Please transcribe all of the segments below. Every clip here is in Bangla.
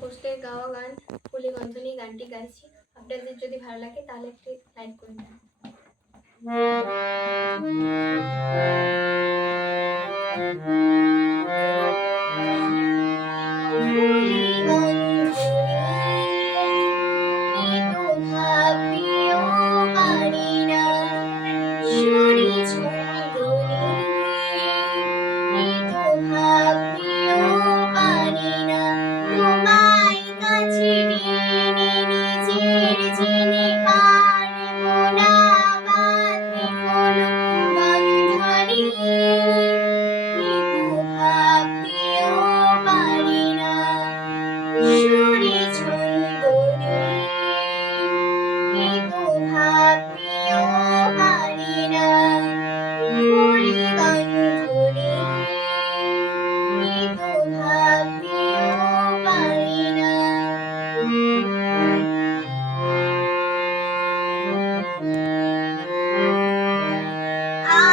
পোস্টের গাওয়া গান কুলিগন্ধ নিয়ে গানটি গাইছি। আপনাদের যদি ভালো লাগে তাহলে একটি লাইক করে দেন।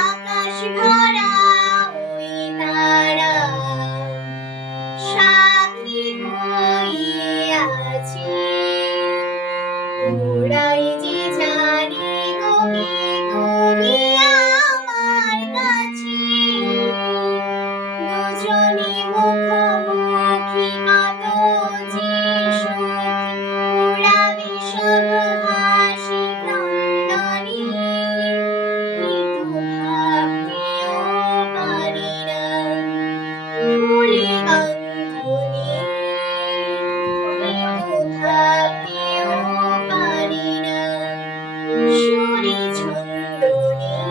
আকাশ ভরা ওই তারা সাথী হয়ে আছি, ওরাই যে জানি গো কি তুমি আমার কাছে, দুজনে মুখোমুখি কত যে সুখী, উড়াবে সব হাসি ক্রন্দনে, কিন্তু ভাবতেও পারি না কুলিগন্ধ নিয়ে, কিন্তু ভাবতেও পারি না সুরে ছন্দ নিয়ে,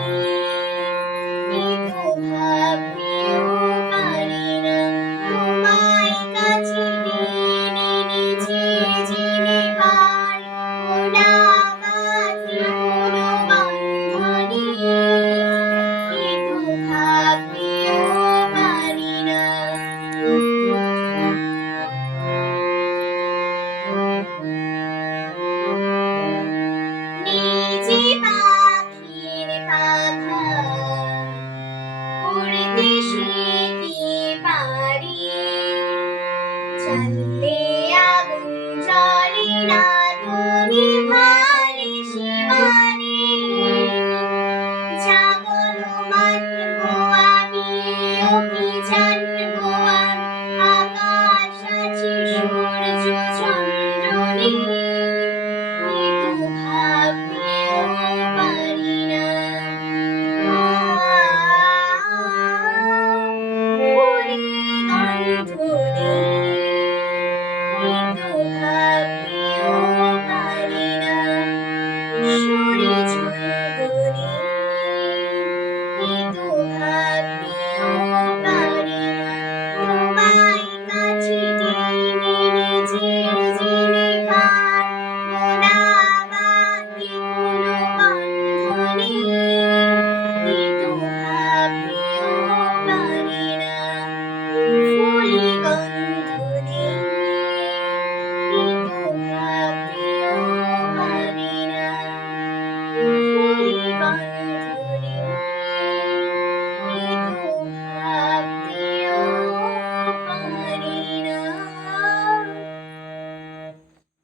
কিন্তু ভাবতেও পারি না তোমায় কাছে টেনে নিচে জেনে পার ওনা বাঁধে কোনো বন্ধনে, কিন্তু ভাবতেও পারি না। নিজে পাখির পাখা উড়তে শিখি পারি, জ্বললে আগুন জ্বলে না তো নিভা